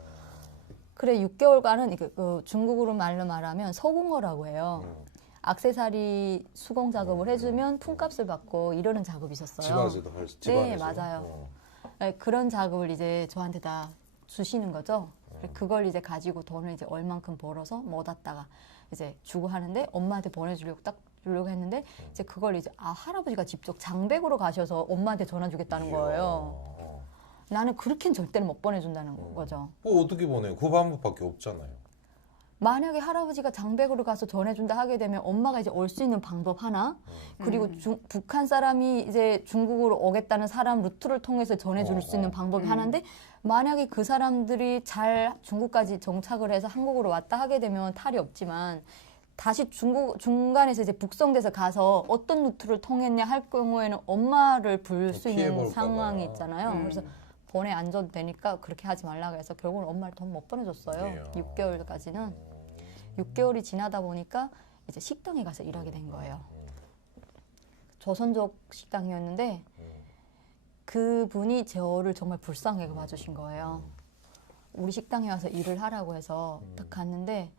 그래 6개월간은 그 중국으로 말로 말하면 서궁어라고 해요. 액세서리 수공 작업을 해주면 품값을 받고 이러는 작업이 있었어요. 집안에서도 할 수. 네, 집안에서. 맞아요. 네, 그런 작업을 이제 저한테 다 주시는 거죠. 그걸 이제 가지고 돈을 이제 얼만큼 벌어서 모았다가 이제 주고 하는데 엄마한테 보내주려고 딱 주려고 했는데 이제 그걸 이제 할아버지가 직접 장백으로 가셔서 엄마한테 전화 주겠다는 거예요. 나는 그렇게는 절대로 못 보내준다는 거죠. 어떻게 보내요? 그 방법밖에 없잖아요. 만약에 할아버지가 장백으로 가서 전해준다 하게 되면 엄마가 이제 올 수 있는 방법 하나, 그리고 북한 사람이 이제 중국으로 오겠다는 사람 루트를 통해서 전해줄 수 있는 방법이 하나인데, 만약에 그 사람들이 잘 중국까지 정착을 해서 한국으로 왔다 하게 되면 탈이 없지만, 다시 중간에서 이제 북송돼서 가서 어떤 루트를 통했냐 할 경우에는 엄마를 부를 수 있는 피해볼까 봐. 상황이 있잖아요. 그래서 보내 안 줘도 되니까 그렇게 하지 말라고 해서 결국은 엄마를 돈 못 보내줬어요. 그래요. 6개월까지는. 6개월이 지나다 보니까 이제 식당에 가서 일하게 된 거예요. 조선족 식당이었는데 그분이 저를 정말 불쌍하게 봐주신 거예요. 우리 식당에 와서 일을 하라고 해서 딱 갔는데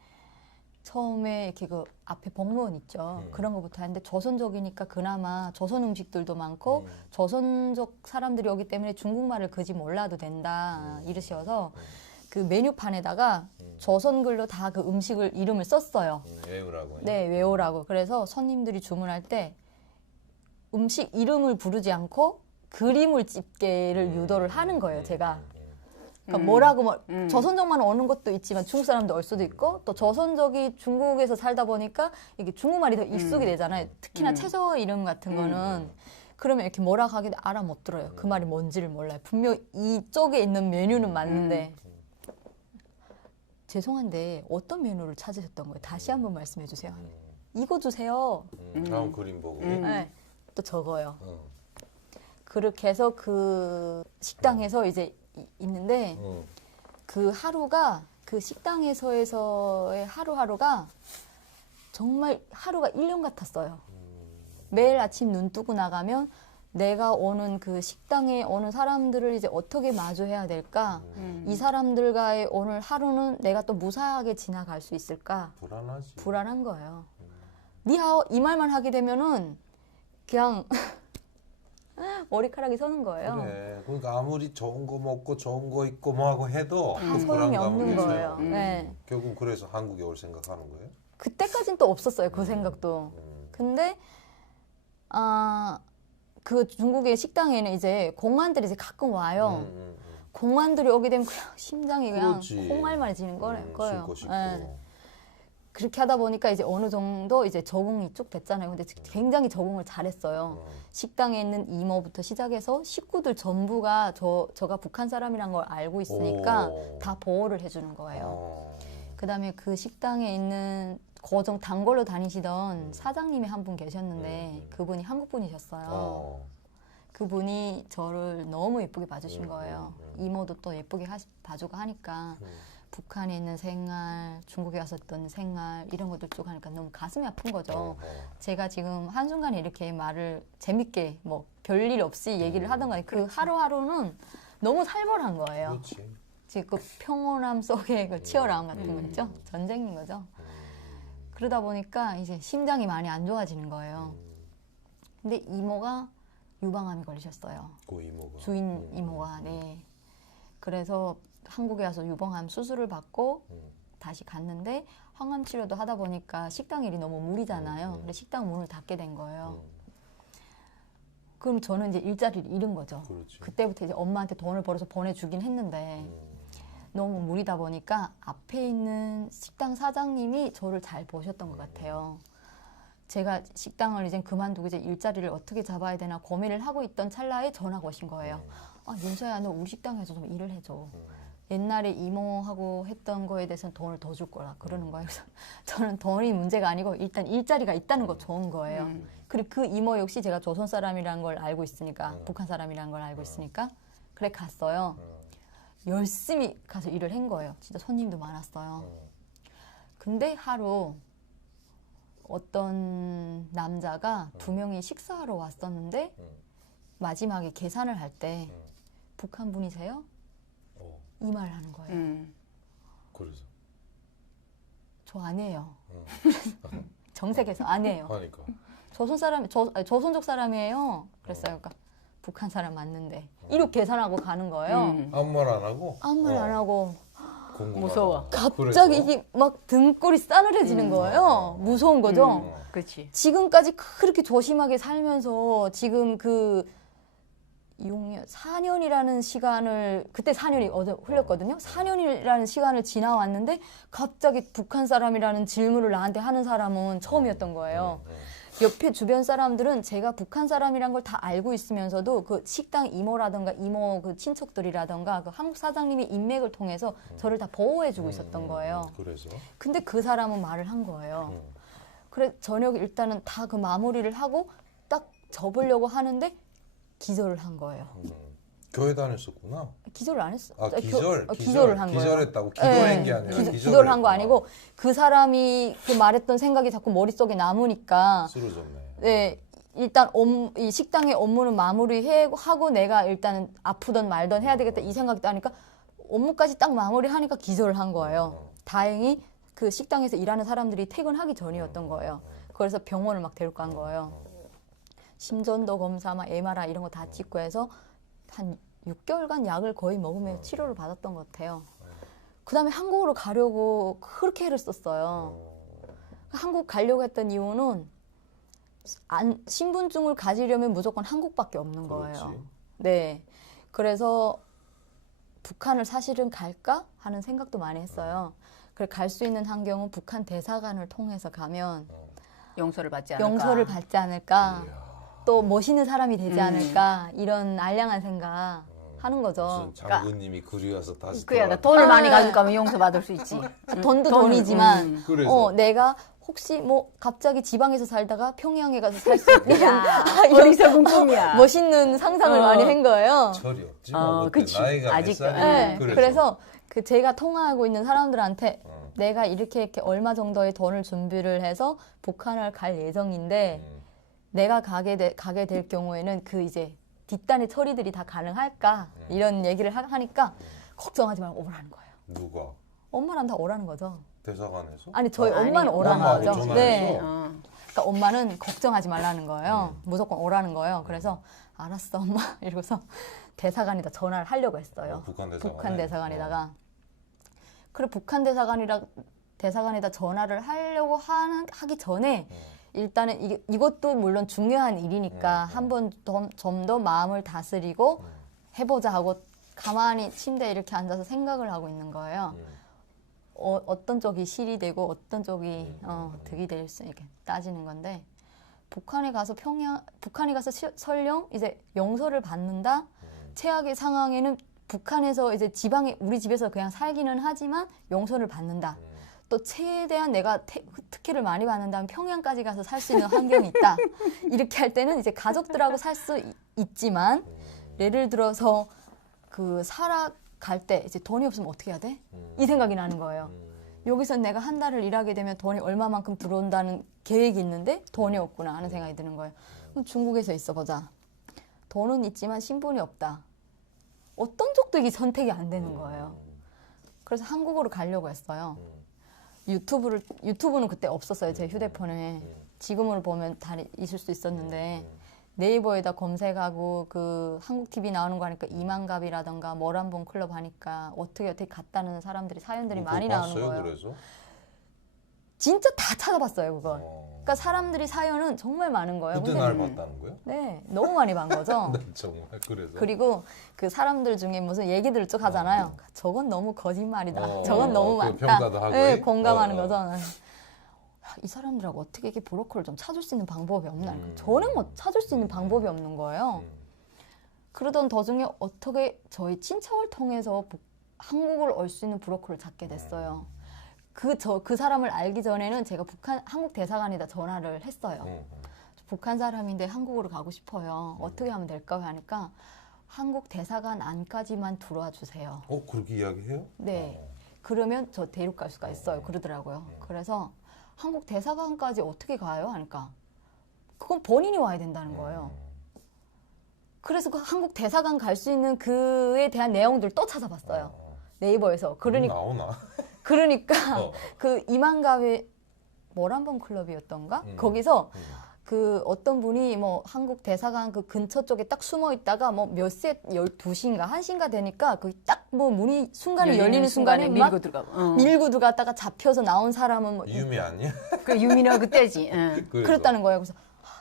처음에 이렇게 그 앞에 복무원 있죠. 그런 거부터 하는데 조선족이니까 그나마 조선 음식들도 많고 조선족 사람들이 오기 때문에 중국말을 그지 몰라도 된다 이러셔서 그 메뉴판에다가 조선글로 다 그 음식을 이름을 썼어요. 외우라고. 네, 외우라고. 그래서 손님들이 주문할 때 음식 이름을 부르지 않고 그림을 집게를 유도를 하는 거예요, 제가. 그러니까 뭐라고 조선족만 오는 것도 있지만 중국 사람도 올 수도 있고 또 조선족이 중국에서 살다 보니까 이게 중국말이 더 익숙이 되잖아요. 특히나 채소 이름 같은 거는 그러면 이렇게 뭐라고 하기도 알아 못 들어요. 그 말이 뭔지를 몰라요. 분명 이쪽에 있는 메뉴는 맞는데 죄송한데 어떤 메뉴를 찾으셨던 거예요? 다시 한번 말씀해 주세요. 이거 주세요. 다음 그림 보고. 네, 또 적어요. 그렇게 해서 그 식당에서 이제 있는데 그 하루가 그 식당에서의 하루하루가 정말 하루가 1년 같았어요. 매일 아침 눈 뜨고 나가면 내가 오는 그 식당에 오는 사람들을 이제 어떻게 마주해야 될까? 이 사람들과의 오늘 하루는 내가 또 무사하게 지나갈 수 있을까? 불안하지. 불안한 거예요. 니하오 이 말만 하게 되면은 그냥 머리카락이 서는 거예요. 그래. 그러니까 아무리 좋은 거 먹고 좋은 거 입고 뭐 하고 해도 다 그 소용이 불안감을 없는 위해서. 거예요. 네. 결국 그래서 한국에 올 생각하는 거예요? 그때까진 또 없었어요. 그 생각도. 근데 그 중국의 식당에는 이제 공안들이 이제 가끔 와요. 공안들이 오게 되면 그냥 심장이 그냥 그렇지. 콩알만해지는 거예요. 쉴 네. 그렇게 하다 보니까 이제 어느 정도 이제 적응이 쭉 됐잖아요. 근데 굉장히 적응을 잘했어요. 식당에 있는 이모부터 시작해서 식구들 전부가 저가 북한 사람이란 걸 알고 있으니까 오. 다 보호를 해주는 거예요. 그다음에 그 식당에 있는 고정 단골로 다니시던 사장님이 한 분 계셨는데 그분이 한국 분이셨어요. 그분이 저를 너무 예쁘게 봐주신 거예요. 이모도 또 예쁘게 봐주고 하니까 북한에 있는 생활, 중국에 와서 했던 생활 이런 것들 쭉 하니까 너무 가슴이 아픈 거죠. 제가 지금 한순간에 이렇게 말을 재밌게 뭐 별일 없이 얘기를 하던 거니 그 하루하루는 너무 살벌한 거예요. 그렇지. 지금 그 평온함 속에 그 치열함 같은 거 있죠? 전쟁인 거죠. 그러다 보니까 이제 심장이 많이 안 좋아지는 거예요. 근데 이모가 유방암이 걸리셨어요. 그 이모가. 주인 이모가. 네. 그래서 한국에 와서 유방암 수술을 받고 다시 갔는데 항암 치료도 하다 보니까 식당 일이 너무 무리잖아요. 근데 식당 문을 닫게 된 거예요. 그럼 저는 이제 일자리를 잃은 거죠. 그렇지. 그때부터 이제 엄마한테 돈을 벌어서 보내주긴 했는데 너무 무리다 보니까 앞에 있는 식당 사장님이 저를 잘 보셨던 것 같아요. 제가 식당을 이제 그만두고 이제 일자리를 어떻게 잡아야 되나 고민을 하고 있던 찰나에 전화가 오신 거예요. 윤서야, 너 우리 식당에서 좀 일을 해줘. 옛날에 이모하고 했던 거에 대해서는 돈을 더 줄 거라 그러는 거예요. 그래서 저는 돈이 문제가 아니고 일단 일자리가 있다는 거 좋은 거예요. 그리고 그 이모 역시 제가 조선 사람이라는 걸 알고 있으니까 북한 사람이라는 걸 알고 있으니까 그래 갔어요. 열심히 가서 일을 한 거예요. 진짜 손님도 많았어요. 근데 하루 어떤 남자가 두 명이 식사하러 왔었는데 마지막에 계산을 할 때 북한 분이세요? 이 말 하는 거예요. 그래서 저 아니에요. 정색해서 아니에요. 하니까 조선족 사람이에요. 그랬어요. 그러니까 북한 사람 맞는데 이렇게 계산하고 가는 거예요. 아무 말 안 하고 아무 말 안 하고 궁금하다. 무서워. 갑자기 이게 막 등골이 싸늘해지는 거예요. 무서운 거죠. 그렇지. 지금까지 그렇게 조심하게 살면서 지금 그 6년, 4년이라는 시간을 그때 4년이 어제 흘렸거든요. 4년이라는 시간을 지나왔는데 갑자기 북한 사람이라는 질문을 나한테 하는 사람은 처음이었던 거예요. 옆에 주변 사람들은 제가 북한 사람이란 걸 다 알고 있으면서도 그 식당 이모라든가 이모 그 친척들이라든가 그 한국 사장님의 인맥을 통해서 저를 다 보호해주고 있었던 거예요. 그래서 근데 그 사람은 말을 한 거예요. 그래 저녁 일단은 다 그 마무리를 하고 딱 접으려고 하는데 기절을 한 거예요. 교회 다녔었구나. 기절을 안 했어. 아 기절, 기절을 한 거예요. 기절했다고 기도한 게 아니라 기절을 한 거 아니고 그 사람이 그 말했던 생각이 자꾸 머릿속에 남으니까 쓰러졌네. 네 일단 이 식당의 업무는 마무리하고 내가 일단은 아프던 말던 해야 되겠다 이 생각이 나니까 업무까지 딱 마무리하니까 기절을 한 거예요. 다행히 그 식당에서 일하는 사람들이 퇴근하기 전이었던 거예요. 그래서 병원을 막 데리고 간 거예요. 심전도 검사, 막 MRI 이런 거 다 찍고 해서 한 6개월간 약을 거의 먹으며 치료를 받았던 것 같아요. 그 다음에 한국으로 가려고 그렇게 애를 썼어요. 한국 가려고 했던 이유는 신분증을 가지려면 무조건 한국밖에 없는 거예요. 그렇지. 네. 그래서 북한을 사실은 갈까 하는 생각도 많이 했어요. 그래 갈 수 있는 환경은 북한 대사관을 통해서 가면 용서를 받지 않을까. 용서를 받지 않을까. 이야. 또 멋있는 사람이 되지 않을까. 이런 알량한 생각 하는 거죠. 무슨 장군님이 그리워서 다시 그야 나 돌아왔다. 돈을 많이 가지고 가면 용서 받을 수 있지. 돈도 돈을, 돈이지만 그래서 내가 혹시 뭐 갑자기 지방에서 살다가 평양에 가서 살 수 있는 야, 어리석은 꿈이야. 멋있는 상상을 많이 한 거예요. 철이 없지 뭐 그때 그치. 나이가 몇 아직, 살이야. 네, 그래서 그 제가 통화하고 있는 사람들한테 내가 이렇게 얼마 정도의 돈을 준비를 해서 북한을 갈 예정인데 내가 가게 될 경우에는 그 이제 뒷단의 처리들이 다 가능할까 이런 얘기를 하니까 걱정하지 말고 오라는 거예요. 누가 엄마랑 다 오라는 거죠. 대사관에서 아니 저희 아니, 엄마는 오라는 엄마하고 거죠. 전화해서? 네. 그러니까 엄마는 걱정하지 말라는 거예요. 무조건 오라는 거예요. 그래서 알았어 엄마 이러고서 대사관에다 전화를 하려고 했어요. 북한 대사관에다가. 그리고 북한 대사관에다 전화를 하려고 하기 전에 일단은 이것도 물론 중요한 일이니까 한번 좀 더 마음을 다스리고 해보자 하고 가만히 침대에 이렇게 앉아서 생각을 하고 있는 거예요. 어떤 쪽이 실이 되고 어떤 쪽이 득이 될 수 이렇게 따지는 건데 북한에 가서 설령 이제 용서를 받는다. 최악의 상황에는 북한에서 이제 지방에 우리 집에서 그냥 살기는 하지만 용서를 받는다. 또 최대한 내가 특혜를 많이 받는다면 평양까지 가서 살 수 있는 환경이 있다. 이렇게 할 때는 이제 가족들하고 살 수 있지만 예를 들어서 그 살아갈 때 이제 돈이 없으면 어떻게 해야 돼? 이 생각이 나는 거예요. 여기서 내가 한 달을 일하게 되면 돈이 얼마만큼 들어온다는 계획이 있는데 돈이 없구나 하는 생각이 드는 거예요. 그럼 중국에서 있어보자. 돈은 있지만 신분이 없다. 어떤 쪽도 이게 선택이 안 되는 거예요. 그래서 한국으로 가려고 했어요. 유튜브는 그때 없었어요. 제 휴대폰에. 지금으로 보면 다 있을 수 있었는데 네이버에다 검색하고 그 한국 TV 나오는 거 하니까 이만갑이라던가 머란봉 클럽 하니까 어떻게 갔다는 사람들이 사연들이 많이 나오는 거예요. 그래서? 진짜 다 찾아봤어요 그걸. 그러니까 사람들이 사연은 정말 많은 거예요. 그때 날 봤다는 거예요? 네, 너무 많이 본 거죠. 네, 정말 그래서. 그리고 그 사람들 중에 무슨 얘기들을 쭉 하잖아요. 저건 너무 거짓말이다. 저건 너무 그 많다. 평가도 하고. 네, 공감하는 거죠. 이 사람들하고 어떻게 이렇게 브로커를 좀 찾을 수 있는 방법이 없나? 저는 뭐 찾을 수 있는 방법이 없는 거예요. 그러던 도중에 어떻게 저희 친척을 통해서 한국을 올 수 있는 브로커를 찾게 됐어요. 그 사람을 알기 전에는 제가 한국 대사관에다 전화를 했어요. 북한 사람인데 한국으로 가고 싶어요. 어떻게 하면 될까요? 하니까 한국 대사관 안까지만 들어와 주세요. 그렇게 이야기해요? 네. 그러면 저 데리고 갈 수가 있어요. 그러더라고요. 그래서 한국 대사관까지 어떻게 가요? 하니까 그건 본인이 와야 된다는 거예요. 그래서 그 한국 대사관 갈 수 있는 그에 대한 내용들 또 찾아봤어요. 네이버에서. 나오나? 그러니까 어. 그 이만가의 모란봉 클럽이었던가? 거기서 그 어떤 분이 뭐 한국 대사관 그 근처 쪽에 딱 숨어 있다가 뭐 몇 세, 12시인가 1시인가 되니까 그 딱 뭐 문이 순간에 열리는 순간에 막 밀고 들어가고. 밀고 들어갔다가 잡혀서 나온 사람은 뭐 유미 아니야? 그 유민아 그때지. 응. 그래서. 그랬다는 거예요. 그래서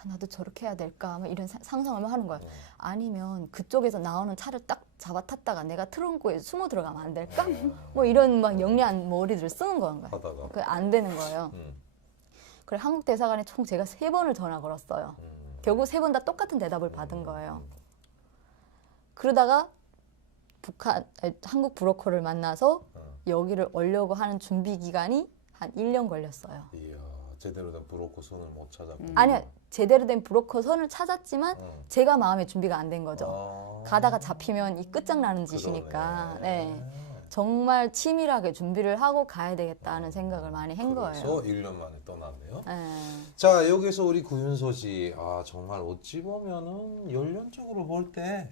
나도 저렇게 해야 될까? 뭐 이런 상상을 하는 거예요. 아니면 그쪽에서 나오는 차를 딱 잡아 탔다가 내가 트렁크에 숨어 들어가면 안 될까? 뭐 이런 막 영리한 머리들을 쓰는 거예요. 하다가. 그 안 되는 거예요. 음. 그래 한국 대사관에 총 제가 3번을 전화 걸었어요. 결국 3번 다 똑같은 대답을 받은 거예요. 그러다가 한국 브로커를 만나서 여기를 오려고 하는 준비 기간이 한 1년 걸렸어요. 이야, 제대로 된 브로커 손을 못 찾았고. 아니요, 제대로 된 브로커 선을 찾았지만 제가 마음의 준비가 안 된 거죠. 아. 가다가 잡히면 이 끝장나는 짓이니까. 그러네. 네. 정말 치밀하게 준비를 하고 가야 되겠다는 생각을 많이 한 그래서 거예요. 1년 만에 떠났네요. 네. 자, 여기서 우리 구윤서 씨, 정말 어찌 보면은 연륜적으로 볼 때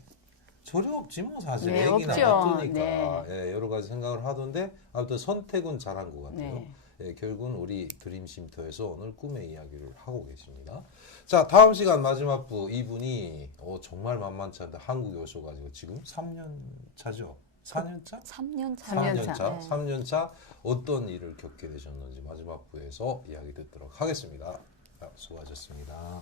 저리 없지 뭐 사실. 네, 애기나 없죠. 맞으니까 네. 예, 여러 가지 생각을 하던데 아무튼 선택은 잘한 것 같아요. 네. 예, 결국은 우리 드림쉼터에서 오늘 꿈의 이야기를 하고 계십니다. 자, 다음 시간 마지막 부 이분이 정말 만만치 않다. 한국에 오셔가지고 지금 3년 차죠? 4년 차? 3년 차. 3년 차. 네. 3년 차 어떤 일을 겪게 되셨는지 마지막 부에서 이야기 듣도록 하겠습니다. 수고하셨습니다.